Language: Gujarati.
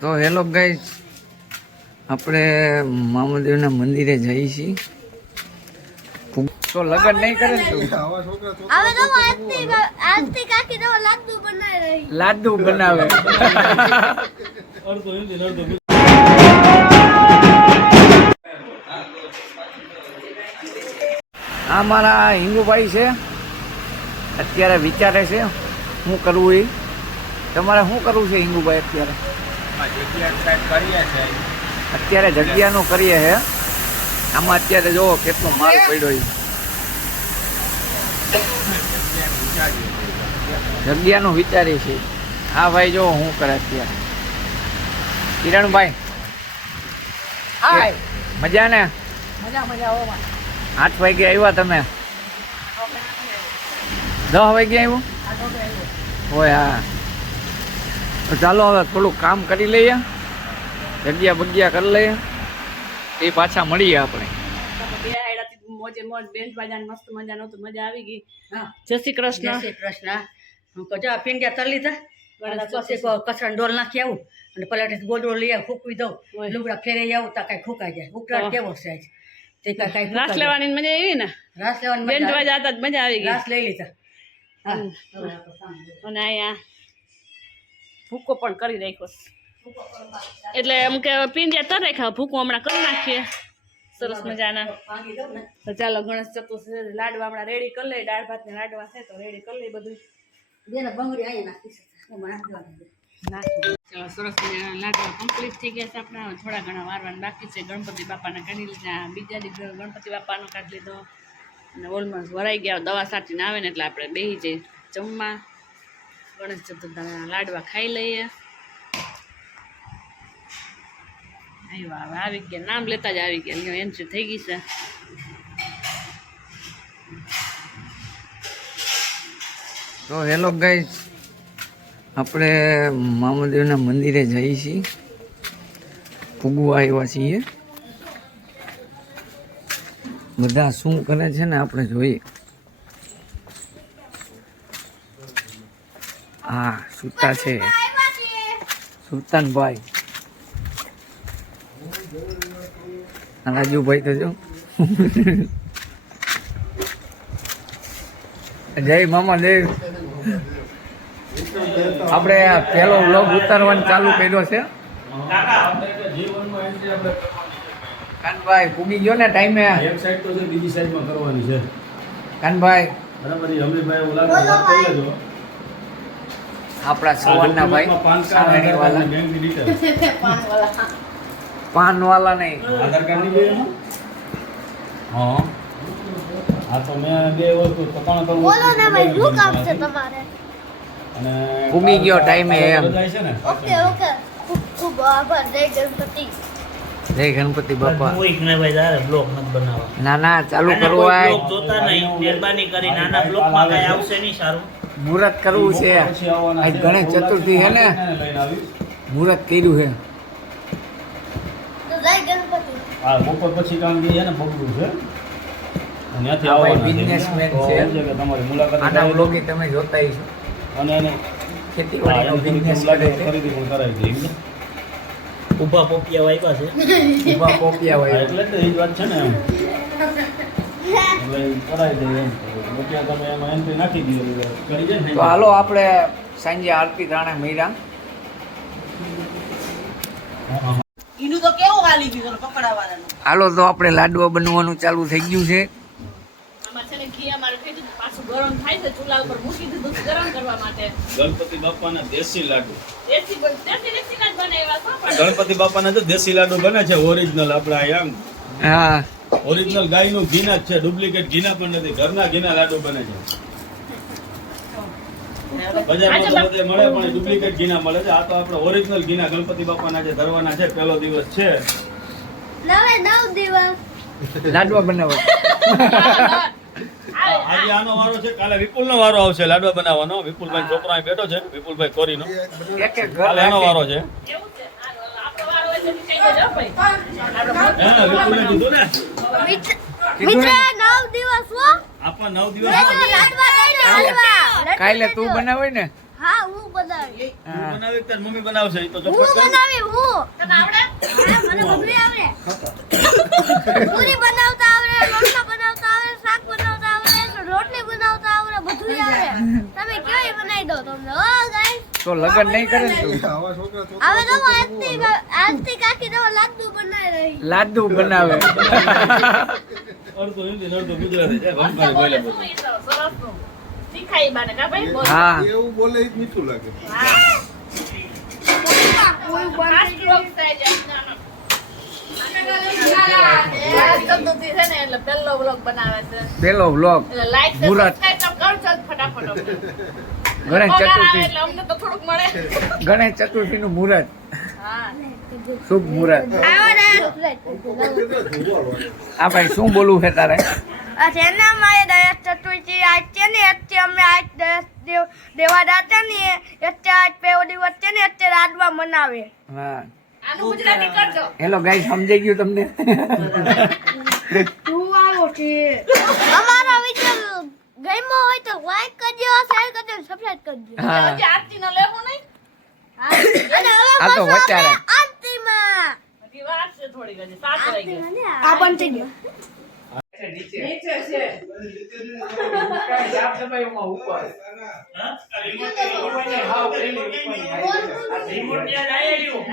તો હેલો ગાઈસ, આપણે મામદેવના મંદિરે જઈએ છીએ. તો લગન નહીં કરે ને તું? હવે તો આજથી કાકી તો લાડુ બનાવે. આ મારા હિંગુભાઈ છે, અત્યારે વિચારે છે શું કરવું. એ તમારે શું કરવું છે હિંગુભાઈ? અત્યારે જગ્યાનું કરીએ છે. આમાં અત્યારે જોવો કેટલો માલ પડ્યો છે. જગ્યાનું વિચારીએ છીએ. હા ભાઈ, જો શું કરે અત્યારે કિરણભાઈ. મજા ને? મજા 8 વાગે આવ્યા તમે? 10 વાગે આવ્યું હોય? હા, તો ચાલો હવે થોડું કામ કરી લઈએ, જગ્યા બગ્યા કરી લઈએ, એ પાછા મળીએ આપણે. મોજે મોજ બેન બાજાન મસ્ત મજા નહોતું, મજા આવી ગઈ. જય શ્રી કૃષ્ણ. જય શ્રી કૃષ્ણ. હું કહું જો પીંડિયા તરી લીધા, પછી કચરા ડોલ નાખી આવું અને પલાટી ગોદડો લઈ આવું, ફૂકવી દઉં, લુગડા ફેરાઈ આવું તો કઈ ફૂકાઈ જાય. ઉકળાટ કેવો છે તે કઈ રાસ લેવાની મજા આવી ને? રાસ લેવાની બેન બાજા હતા મજા આવી ગઈ. રાસ લઈ લીધા. અને અહીંયા ભૂકો પણ કરી રાખ્યો, એટલે એમ કે પીંડિયા તર રાખ્યા, ભૂકો હમણાં કરી નાખીએ સરસ મજાના. તો ચાલો ગણેશ ચતુર્થી લાડવા હમણાં રેડી કરી લઈએ. દાળ ભાત ને લાડવા છે તો રેડી કરી લઈએ બધું. બંગડી અહીંયા નાખી સરસ મજાના લાડવા કમ્પ્લીટ થઈ ગયા છે આપણા. થોડા ઘણા વારવાના બાકી છે. ગણપતિ બાપાને કાઢી લીધા, બીજા દિવસે ગણપતિ બાપાનો કાઢી લીધો અને ઓલમોસ્ટ વરાઈ ગયા. દવા સાટીને આવે ને એટલે આપણે બેસી જઈએ જમવા. ગણેશ ચતુર્થીના લાડવા ખાઈ લઈએ. આવ્યા હવે આવી ગયા, નામ લેતા જ આવી ગયા. એન્ટ્રી થઈ ગઈ છે. તો હેલો ગાઈસ, આપણે મામદેવના મંદિરે જઈએ છીએ, પૂગવા આવ્યા છીએ. બધા શું કરે છે ને આપણે જોઈએ. હા, સુતા છે સુલતાનભાઈ. રાજુભાઈ તો જો જય મામાદેવ. આપણે પહેલો વ્લોગ ઉતારવાનું ચાલુ કર્યો છે. કાનભાઈ પૂગી ગયો ને ટાઈમે? એક સાઈડ તો છે, બીજી સાઈડમાં કરવાની છે. કાનભાઈ બરાબર, હમીરભાઈ એવું લાગે વાત કરી લેજો. આપણા સવારના ભાઈ સામેણી વાલા, બેંકની ડિટેલ, પાનવાલા નહીં, આધાર કાર્ડની બે. હા હા, તો મેં બે વસ્તુ પકાણ કરવું. બોલો ને ભાઈ, શું કામ છે તમારે? અને પૂગી ગયો ટાઈમે એમ. બધાય છે ને. ઓકે ઓકે, ખૂબ ખૂબ આભાર. જય ગણપતિ. જય ગણપતિ બાપા. ભાઈ તારે બ્લોગ નથી બનાવવા. ના ના, ચાલુ કરવું બ્લોગ હોય. જોતા નહીં, મહેરબાની કરી નાના બ્લોગમાં કઈ આવશે નહીં સારું. મુહૂર્ત કરવું છે. પછી આવવાના આજ છે. ગણેશ ચતુર્થી છે ને, લઈને આવીશ. મુહૂર્ત કર્યું છે. તો જય ગણપતિ. હા, બપોર પછી કામ જે છે ને બગડું છે. અને ત્યાંથી આ ભાઈ આવવાના છે. businessman તો છે. એમ છે કે તમારી મુલાકાત આના કરાવી બ્લોગે તમે જોતા હશો. અને એને ખેતીવાડીનો બિઝનેસ કરે છે. ખરીદી પણ કરાવી દઈએ. ઊભા પોપિયા વાયપા છે. ઊભા પોપિયા હા, હોય. એટલે જ એ જ વાત છે ને એમ. એટલે કરાવી દઈએ એમ. રૂપિયા તમે એમાં એન્ટ્રી નાખી દીધી કરી જાય ને. તો હાલો આપણે સાંજે આરતી રાણે મળ્યા. ઈનું તો કેવું હાલી ગયું છે પકડાવાળાનું. હાલો તો આપણે લાડવા બનવાનું ચાલુ થઈ ગયું છે. આમાં છે ને ઘી અમારે થઈ દીધું, પાછું ગરમ થાય છે, ચૂલા ઉપર મૂકી દીધું ગરમ કરવા માટે. ગણપતિ બાપાના દેશી લાડુ. દેશી જ બનાવ્યા છો પણ ગણપતિ બાપાના તો દેશી લાડુ બને છે, ઓરિજિનલ આપણા એમ. હા, ઓરિજિનલ ગાયનું ઘીના જ છે, ડુપ્લિકેટ ઘીના પણ નથી. ઘરના ઘીના લાડુ બને છે. બજારમાં તો બધે મળે પણ ડુપ્લિકેટ ઘીના મળે છે. આ તો આપણે ઓરિજિનલ ઘીના ગણપતિ બાપાના જે ધરવાના છે, પહેલો દિવસ છે. 9 દિવસ લાડવા બનાવવા. આજે આનો વારો છે, કાલે વિપુલનો વારો આવશે લાડવા બનાવવાનો. વિપુલભાઈ છોકરો અહીં બેઠો છે, વિપુલભાઈ કોરીનો. એક એક ઘર કાલે એનો વારો છે. કેવું છે આપણો વારો હોય છે કઈ દેજો ભાઈ. એને વિપુલને કીધું ને મિત્ર 9 દિવસ હો. આપણા 9 દિવસ લાડવા કાલે તું બનાવે ને? હા હું બનાવી તું બનાવી કે તારી મમ્મી બનાવશે એ તો હું ચોક્કસ કહું. બનાવી હું તને આવડે હા, મને બધું આવડે પૂરી બનાવતા આવડે રોટલા બનાવતા આવડે શાક બનાવતા આવડે રોટલી બનાવતા આવડે બધું આવડે તમે કેવી બનાવી દો તમને ઓ ગાઈસ તો લગન નહીં કરે ને તું હવે તો આજથી કાકી તો લાડુ બનાવી રહી લાડુ બનાવે અડધો હિન્દી ને અડધો ગુજરાતી છે ભંગારી બોલે બધું. શું ઈ તો સરસ નું શીખાય બાને કા ભાઈ બોલ હા એવું બોલે ઈ જ મીઠું લાગે ફાસ્ટ રોગ થાય જાય ચતુર્થી છે ને એટલે પહેલો વ્લોગ બનાવે છે પેલો વ્લોગ એટલે લાઈક મુહૂર્ત. સબસ્ક્રાઇબ કરજો જ ફટાફટ અમને. ગણેશ પગાર આવે ચતુર્થી એટલે અમને તો થોડુંક મળે ગણેશ ચતુર્થી નું મુહૂર્ત હા શુભ મુહૂર્ત આવડે આ ભાઈ શું બોલવું છે તારે જેના મારે દયાસ ચતુર્થી આજ છે ને અત્યારે અમે આજ દયાસ દેવા દાતા ને અત્યારે આજ પેલો દિવસ છે ને અત્યારે રાજમાં મનાવે હા આનું ગુજરાતી કરજો હેલો ગાઈસ સમજાઈ ગયું તમને અમારો વિડિયો ગમ્યો હોય તો લાઈક કરજો શેર કરજો સબસ્ક્રાઇબ કરજો હા હજી આરતી નો લેવું નહીં અને હવે આ તો મળશું વચારે. આપણે આરતીમાં હજી વાર છે થોડી હજી 7 વાગ્યા આ બંધ થઈ ગયો રિમોટ ત્યાં જ આયેલું.